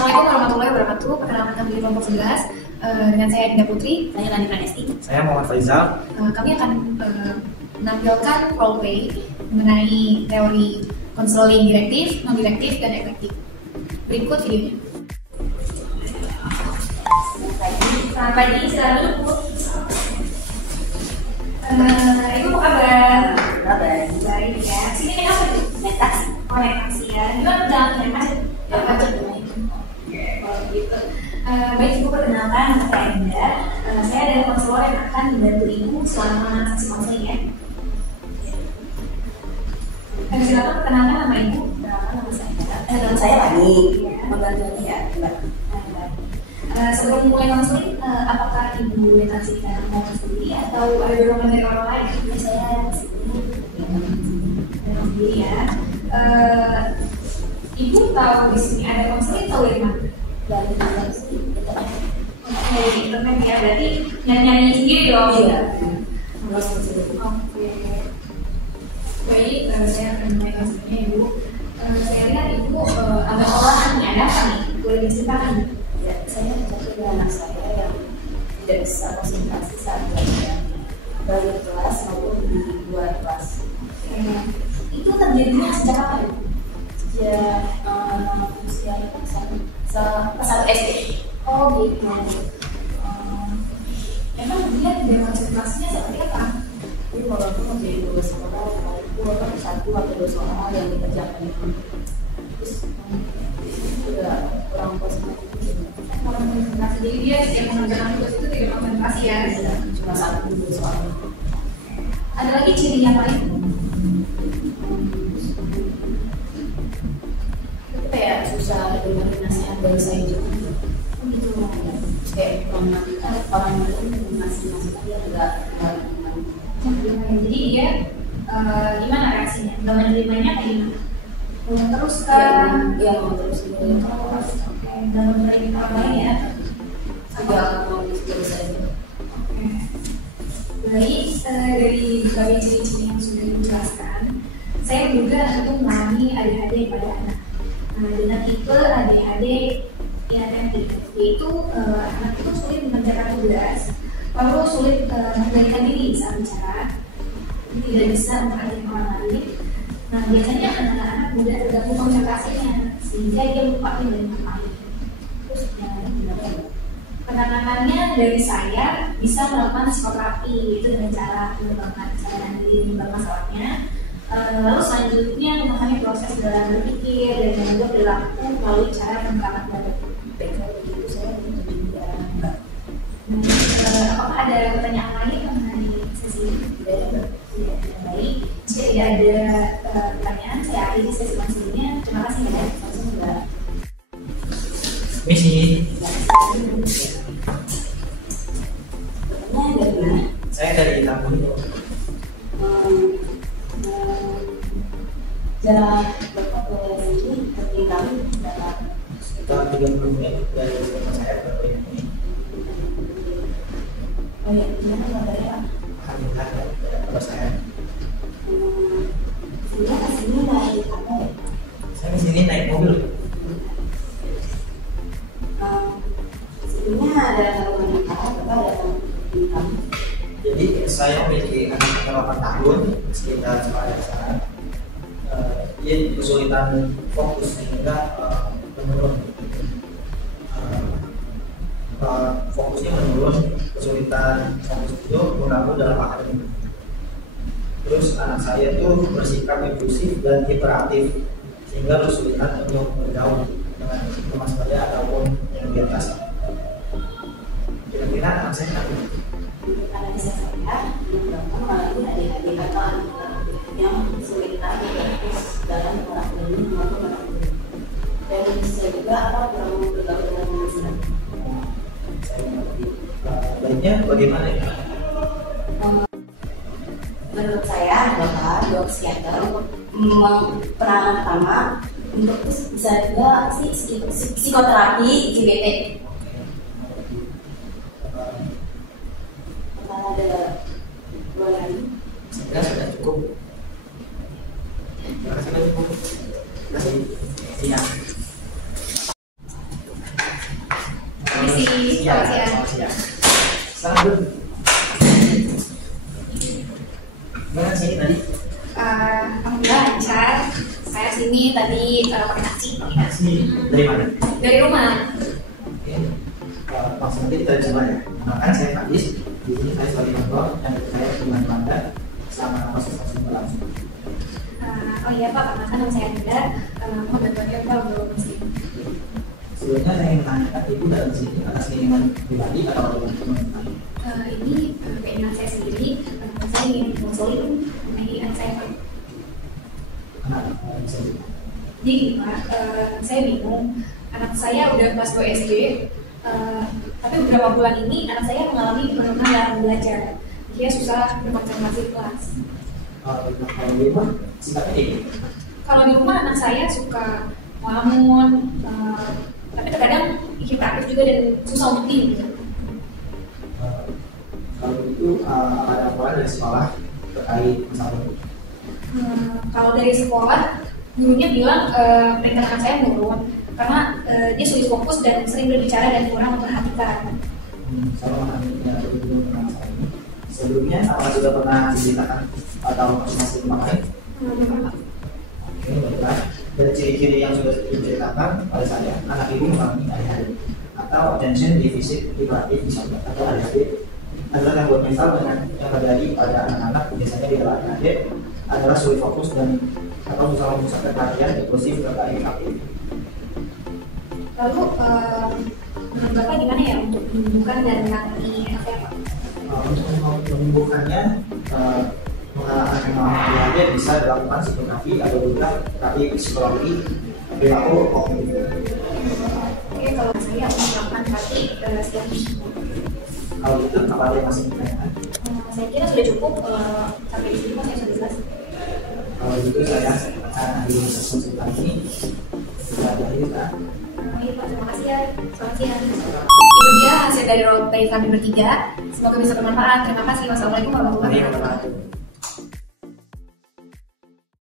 Assalamualaikum warahmatullahi wabarakatuh. Perkenalkan kami di kelompok 11. Dengan saya Dinda Putri. Saya Nani Pranesti. Saya Muhammad Faizal. Kami akan menampilkan roleplay mengenai teori konseling direktif, non direktif, dan efektif. Berikut videonya. Selamat pagi, selamat duduk. Ibu apa kabar? Baik. Baik ya. Sini naik apa tuh? Naik taksi. Oh, naik taksi ya. Gimana jalannya macet? Macet. Gitu. Baik, Ibu, perkenalkan nama saya Enda. Saya adalah konselor yang akan membantu Ibu selama transaksi konseling ya. Silakan perkenalkan nama Ibu. Nama saya Rani. Membantunya ya, Mbak. Sebelum mulai konseling, apakah Ibu boleh transikan mau sendiri atau ada dorongan dari orang lain? Saya Sendiri ya. Ibu tahu di sini ada konseling tahu dari mana? dari internet. Dari internet ya, berarti nyanyi sendiri dong. Iya. Oke. Baik, saya akan mulai konselingnya Ibu. Saya lihat Ibu agak olahan nih, ada apa nih? Boleh diceritakan? Ya, saya jatuh dengan anak saya yang tidak bisa konsentrasi saat belajar, baik di kelas maupun di luar kelas. Itu terjadinya sejak kapan? Sejak usia satu SD. Oh gitu. Emang dia tidak konsentrasinya seperti apa? Jadi walaupun menjadi dua sekolah, itu kan satu atau dua soal yang dikerjakan itu, terus juga kurang konsentrasi. Kurang konsentrasi. Jadi dia yang mengerjakan tugas itu tidak konsentrasi ya? Cuma satu dua soal. Ada lagi ciri yang lain? Kayak susah dengar nasihat dari saya juga. Gitu. Kayak orang yang ngasih nasihat dia enggak Jadi dia gimana reaksinya? Nggak menerimanya kayak gimana? Terus kan? ya mau terus gitu. Oke, dan menerima orang lain ya? Juga mau dari saya. Oke. Baik, dari berbagai ciri-ciri yang sudah dijelaskan, saya juga tentu mengalami ADHD pada anak. Dengan tipe ADHD INFP, yaitu anak itu sulit mengerjakan tugas, lalu sulit mengendalikan diri saat bicara, tidak bisa memperhatikan orang lain. Nah, biasanya anak-anak muda terganggu konsentrasinya, sehingga dia lupa dengan ngapain. Terus penanganannya dari saya bisa melakukan psikoterapi, itu dengan cara mengembangkan kesadaran diri menimbang masalahnya. Lalu selanjutnya memahami proses dalam berpikir dan juga perilaku melalui cara penerapan baru. Kalau begitu saya juga enggak. Apakah ada pertanyaan lain mengenai sesi ini? Ya, baik. Jika tidak ada pertanyaan, saya akhiri sesi konselingnya. Terima kasih ya. Misi. Dari mana? Saya dari Tambun. Jarak Bapak ke sini tertinggal berapa? Sekitar 30 menit dari rumah saya ke ini. Oh ya, gimana kabarnya? Alhamdulillah ya, kalau saya. Sudah kesini naik apa ya? Saya di sini naik mobil. Sebelumnya ada wanita, Bapak ada wanita. Jadi saya memiliki anak 8 tahun, sekitar sekolah dasar. Dia kesulitan fokus sehingga menurun. Fokusnya menurun, kesulitan fokus itu mengganggu dalam akademik. Terus anak saya itu bersikap impulsif dan hiperaktif sehingga kesulitan untuk bergaul dengan teman sebaya ataupun yang di atas. Kira-kira anak saya apa? Anak saya mengalami ADHD atau yang kesulitan dalam akademik maupun akademik. Dan bisa juga kurang bergaul dengan manusia. Baiknya bagaimana ya? Menurut saya Bapak dua psikiater penanganan pertama untuk bisa juga psikoterapi CBT. Apakah ada dua lagi? Saya sudah cukup. Terima kasih. Terima kasih. Iya. Permisi, Iya, selamat siang. selamat siang. Selamat dulu. Gimana sih tadi? Alhamdulillah lancar. Saya sini tadi pakai taksi. Sini dari mana? Dari rumah. Oke. Langsung nanti kita coba ya. Makan saya Fadis. Di sini saya sebagai mentor dan saya membantu Anda selama proses berlangsung. Oh iya Pak, perkenalkan nama saya Anda. Mohon bantuannya Pak untuk mesin. Sebelumnya saya ingin menanyakan ibu dalam sini atas keinginan pribadi atau dengan teman-teman. Ini keinginan saya sendiri. Saya ingin mengonsolin mengenai anak saya Pak. Kenapa bisa gitu? Jadi Pak, saya bingung. Anak saya udah kelas 2 SD. Tapi beberapa bulan ini anak saya mengalami penurunan dalam belajar. Dia susah berkonsentrasi di kelas. Kalau di rumah sikapnya kayak gitu. Kalau di rumah anak saya suka ngelamun, tapi terkadang hiperaktif juga dan susah untuk diem. Kalau itu ada laporan dari sekolah terkait masalah itu. Kalau dari sekolah, gurunya bilang peringkat anak saya menurun karena dia sulit fokus dan sering berbicara dan kurang memperhatikan. Saya memahaminya belum pernah masalah ini. Sebelumnya apakah sudah pernah diceritakan atau masih rumah lain? Oke, baiklah. Dari ciri-ciri yang sudah diceritakan pada saya, anak ibu mengalami ADHD atau attention deficit hyperactive disorder atau ADHD adalah gangguan mental dengan yang terjadi pada anak-anak biasanya di dalam ADHD adalah sulit fokus dan atau susah memusatkan perhatian, impulsif, serta hiperaktif. Lalu menurut Bapak gimana ya untuk menyembuhkan dan menangani anak saya Pak? Untuk menyembuhkannya, anak yang mengalami ADHD bisa dilakukan psikoterapi atau juga terapi psikologi perilaku kognitif. Oke, kalau saya melakukan terapi setiap minggu. Kalau itu apa ada yang masih ditanyakan? Saya kira sudah cukup sampai di sini Pak, saya sudah jelas. Kalau itu saya akan akhiri konsultan ini. Kita akhiri kan? Iya Pak, terima kasih ya. Selamat siang. Itu dia hasil dari roleplay kami bertiga. Semoga bisa bermanfaat. Terima kasih. Wassalamualaikum warahmatullahi wabarakatuh.